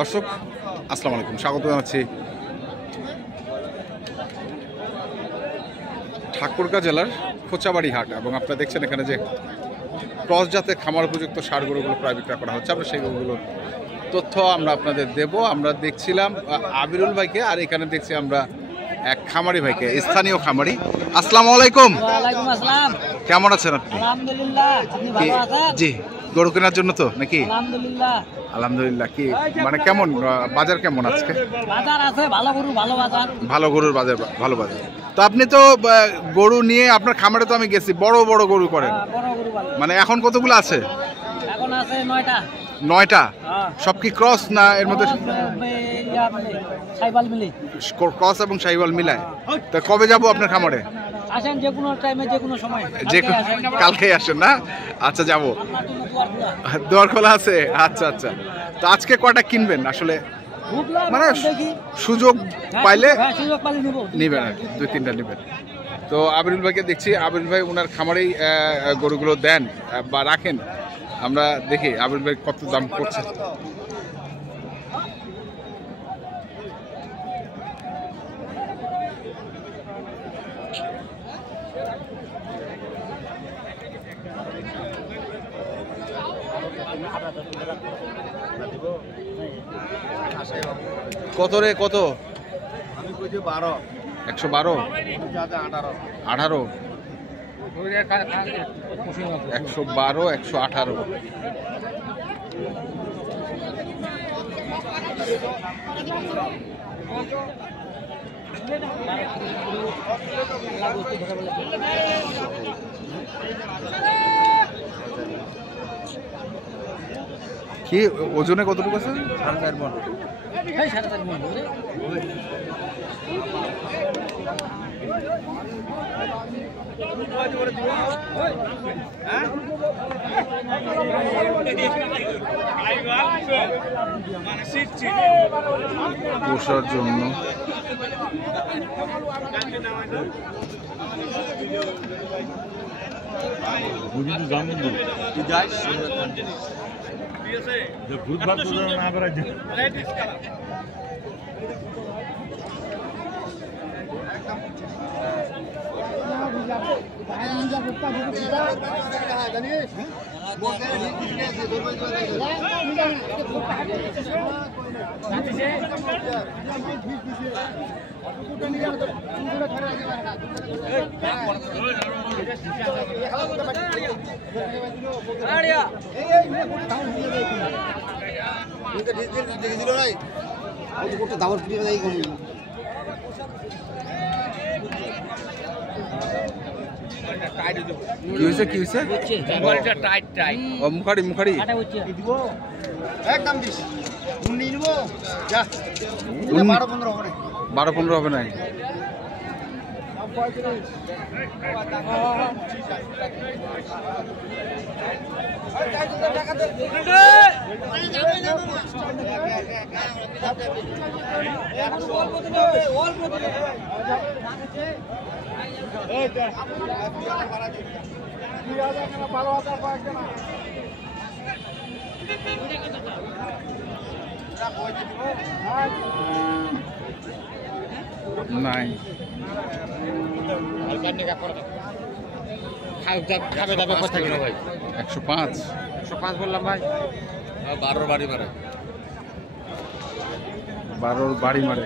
দর্শক আসসালামু আলাইকুম, স্বাগত জানাচ্ছি ঠাকুরগাঁ জেলার খোঁচাবাড়ি হাট। এবং আপনারা দেখছেন এখানে যে ক্রস জাতের খামার উপযুক্ত ষাঁড় গরুগুলো প্রায় বিক্রয় করা হচ্ছে। আমরা সেই গরুগুলোর তথ্য আমরা আপনাদের দেব। আমরা দেখছিলাম আবিরুল ভাইকে, আর এখানে দেখছি আমরা এক খামারি ভাইকে, স্থানীয় খামারি। আসসালামু আলাইকুম। ওয়ালাইকুম আসসালাম। কেমন আছেন আপনি? আলহামদুলিল্লাহ। আপনি ভালো আছেন? জি, গরু কেনার জন্য তো নাকি? আলহামদুলিল্লাহ। আলহামদুলিল্লাহ। কি মানে কেমন বাজার কেমন আজকে? বাজার আছে, ভালো গরু ভালো বাজার। ভালো গরুর বাজার, ভালো বাজার। তো আপনি তো গরু নিয়ে আপনার খামারে তো আমি গেছি, বড় বড় গরু করেন, বড় গরু ভালো। মানে এখন কতগুলো আছে? এখন আছে 9টা। 9টা? হ্যাঁ। সব কি ক্রস না এর মধ্যে সাইবাল মিলি? ক্রস এবং শাহিওয়াল মিলায়। তা কবে যাব আপনার খামারে? আসেন যে কোনো টাইমে, যে কোনো সময়। যে কালকেই আসেন না? আচ্ছা, যাবো। দুয়ার খোলা আছে? আচ্ছা আচ্ছা। তো আজকে কয়টা কিনবেন আসলে? মানে সুযোগ পাইলে নিবেন আর কি, 2-3টা নেবেন। তো আবিরুল ভাইকে দেখছি, আবিরুল ভাই ওনার খামারেই গরুগুলো দেন বা রাখেন। আমরা দেখি আবিরুল ভাই কত দাম করছে। কত রে, কত? আমি কইছি 12। 112? 18? 112, 118। কি ওজনে কতটুকু আছে? 4.5 মণ। পোষার জন্য কি হয়েছে, কি হয়েছে? ও মুখারি, মুখারি একদম 20 19 নিব যা 12-15 হবে না? নাই। 105 বললাম ভাই। 12 বাড়ি মারে। 12 বাড়ি মারে।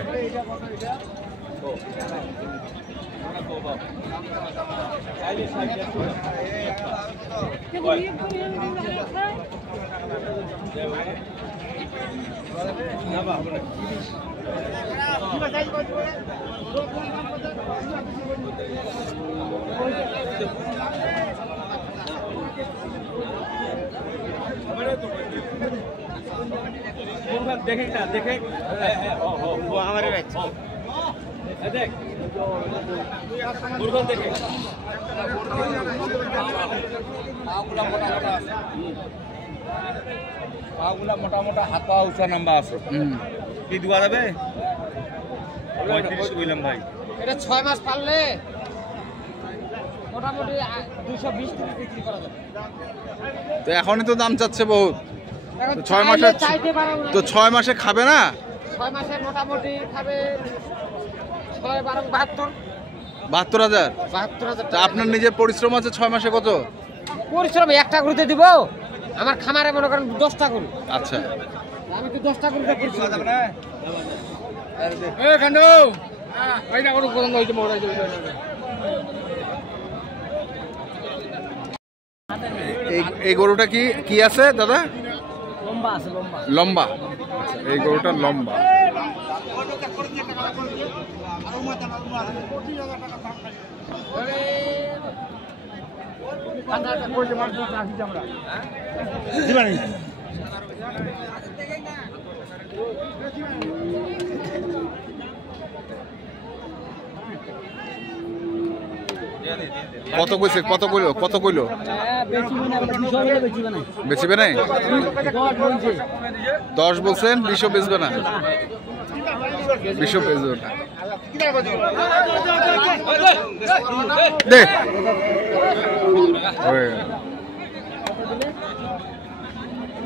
দেখে না দেখে আমার দেখ দেখে পাগুলা মোটা মোটা হাতা উঁচা নাম্বা আছে। কি দেওয়া যাবে? 35 কইলাম ভাই। এটা 6 মাস পাললে মোটামুটি 220 টাকা বিক্রি করা যাবে। তো এখনই তো দাম চাচ্ছে বহুত। তো 6 মাসে চাইতে পারো না। তো 6 মাসে খাবে না? 6 মাসে মোটামুটি খাবে 6 12 72 72,000। 72,000 তা আপনার নিজের পরিশ্রম আছে 6 মাসে কত? পরিশ্রম একটা গরুতে দিব, আমার খামারে মনে করেন 10টা গরু, আচ্ছা, আমি তো 10টা গরুতে পরিশ্রম করি। এই গরুটা কি আছে দাদা? লম্বা আছে, লম্বা। লম্বা। আচ্ছা, এই গরুটা লম্বা। কত কইছে? কত কইলো? কত কইলো? বেচিবে নাই? 10 বলছেন, 20 বেচবে না? 20 বেচবে না। দে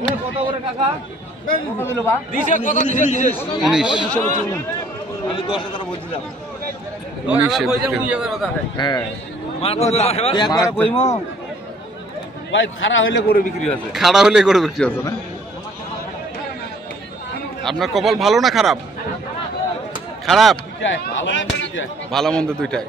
ওই কত করে টাকা? কত দিল বা? 19 আমি 10,000 বলছিলাম। 19 হ্যাঁ, ভাই খারাপ হইলে গরু বিক্রি আছে। খাড়া হলে করে বিক্রি হতো না? আপনার কপাল ভালো না খারাপ? খারাপ, ভালো মন্দ দুইটাই।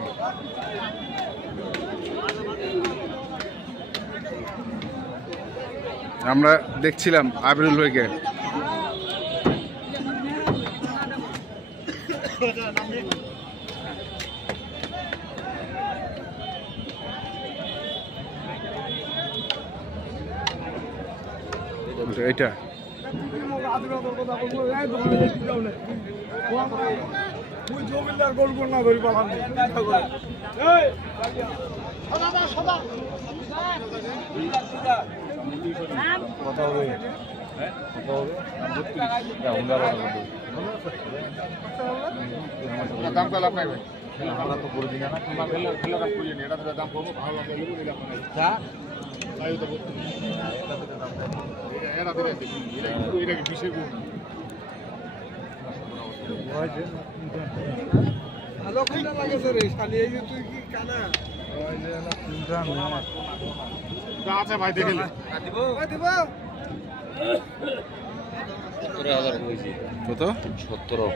আমরা দেখছিলাম আবিরুল ভাইকে। এটা দাম কত লাভ নাই ভাই? আমরা তো করে দিই না, কিংবা ফেলে কাজ করিয়ে নি, এটা তো দাম করবো ভালো লাগবে লেবু দিলাম না। যা তাই তো বলতে এটা দিলে দেখি এটা কি বিশেষ গুণ ভালো খানা লাগে স্যার এই শালি এই যে তুই কি কানা ওই যে না তিনটা মিনিট যা আছে ভাই দেখে নে দিব দিব 17,000 কইছি কত? 17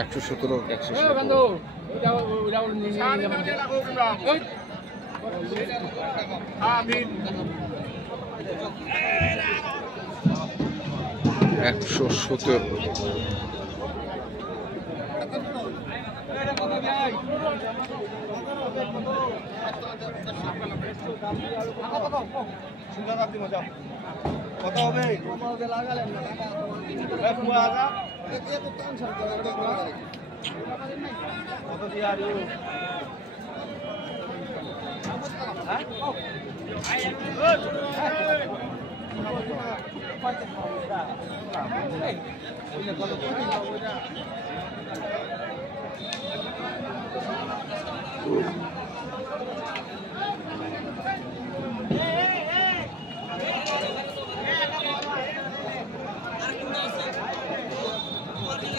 117 এ বন্ধু ওটা নিয়ে ওই দিন 117। কত হবে? লাগালেন না কত দিয়ে আর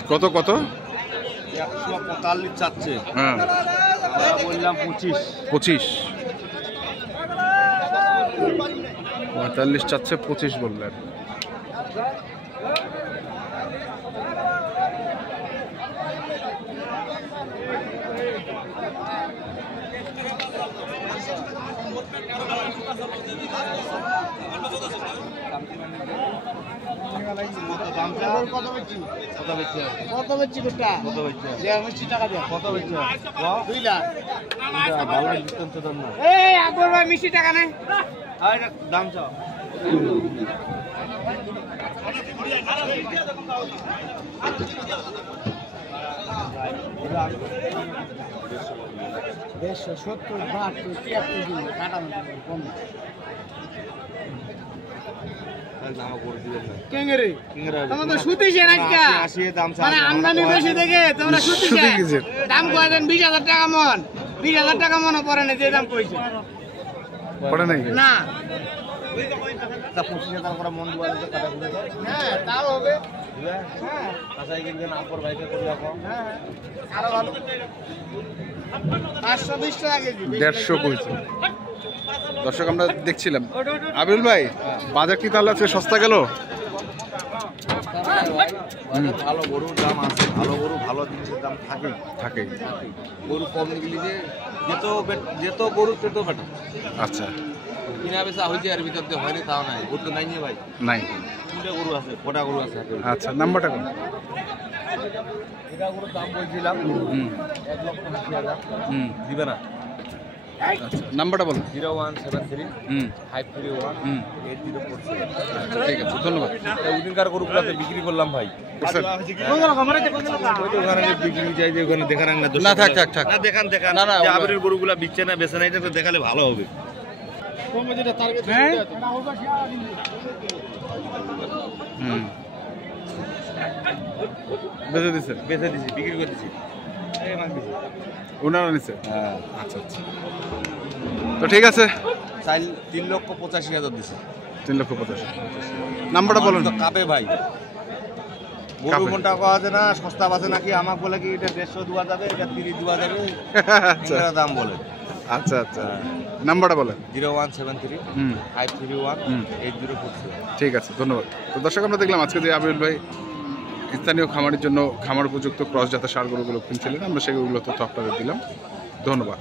কত কত? 145 চাচ্ছে, হ্যাঁ, আমরা বললাম 25। 45 চাচ্ছে, 25 বললেন। কত বেচছি গোটা? যে আমি টাকা দেব। কত বেচছে? 2 লাখ। ভালো ডিসকাউন্ট তো দাম না। এই আকবর ভাই মিষ্টি টাকা নাই। আর দাম চাও। দেড়শো 70 72 73 দিন কাটা কম। কেঙ্গেরে তোমাদের সুতিছে নাকি? মানে আমদানি বেশি দেখে তোমরা সুতিছে। দাম কয়েছেন 20,000 টাকা মন। 20,000 টাকা মনও পড়ে না যে দাম কইছে। পড়ে নাই না 25,000 করে মন দুয়া দিতে কাটা করে হ্যাঁ তাও হবে হ্যাঁ আশাই কিনবেন আপর ভাইকে করে রাখো হ্যাঁ আরো ভালো 520 টাকা কেজি 150 কইছে। দর্শক আমরা দেখছিলাম আবিরুল ভাই বাজার কি তাহলে আজকে সস্তা গেল? ভালো গরুর দাম আছে, ভালো গরু ভালো জিনিসের দাম থাকে গরু কম গেলে যে যেত গরু তেতো বেটা। আচ্ছা কিনা বেচা হয়েছে আর ভিতর দিয়ে হয়নি তাও নাই গরু তো নাই নি ভাই নাই। তিনটে গরু আছে কটা গরু আছে আচ্ছা নাম্বারটা কোন? এটা গরুর দাম বলছিলাম হুম 1,80,000 দিবে না। আচ্ছা নাম্বারটা বলুন। 0173 হুম 531 হুম 8046। আচ্ছা ঠিক আছে ধন্যবাদ। ওদিনকার গরুগুলোতে বিক্রি করলাম ভাই। করছেন? ওখানে বিক্রি চাই যে ওখানে দেখান না না থাক না দেখান না, না, যে আবিরের গরুগুলা বিকছে না বেচে না এটা তো দেখালে ভালো হবে। হুম বেঁচে দিছে বেচে দিছি বিক্রি করে দিছি ওনারা নিছে। হ্যাঁ আচ্ছা আচ্ছা তো ঠিক আছে 3,85,000 দিছি। 3,85,000 নাম্বারটা বলুন। তো কাপে ভাই গরু কাপে। কোনটা পাওয়া যায় না সস্তা বাজে নাকি আমাকে বলে কি এটা 150 দেওয়া যাবে এটা 30 দেওয়া যাবে আচ্ছা এটা দাম বলে। আচ্ছা আচ্ছা নাম্বারটা বলেন। 0173 হুম 531 হুম 8046। ঠিক আছে ধন্যবাদ। তো দর্শক আমরা দেখলাম আজকে যে আবিরুল ভাই স্থানীয় খামারের জন্য খামার উপযুক্ত ক্রস জাতের ষাঁড় গরুগুলো কিনছিলেন, আমরা সেগুলো তথ্য আপনাদের দিলাম। ধন্যবাদ।